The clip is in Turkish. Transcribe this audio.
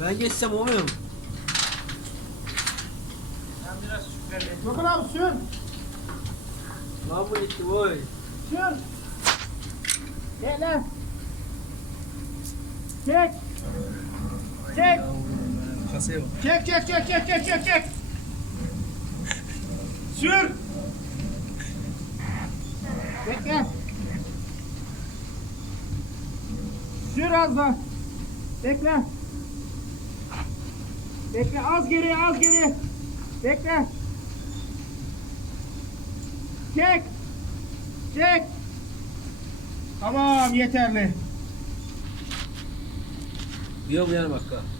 Ben geçsem olmuyor mu? Sen biraz şüpheli. Dokun abi sür. Lan bu gitti oy. Sür. Gel lan. Çek. Çek. Kasaya bak. Çek. Sür. Bekle. Sür az daha. Bekle. Bekle az geri. Bekle. Çek. Tamam yeterli. Bir bu yana bak ha.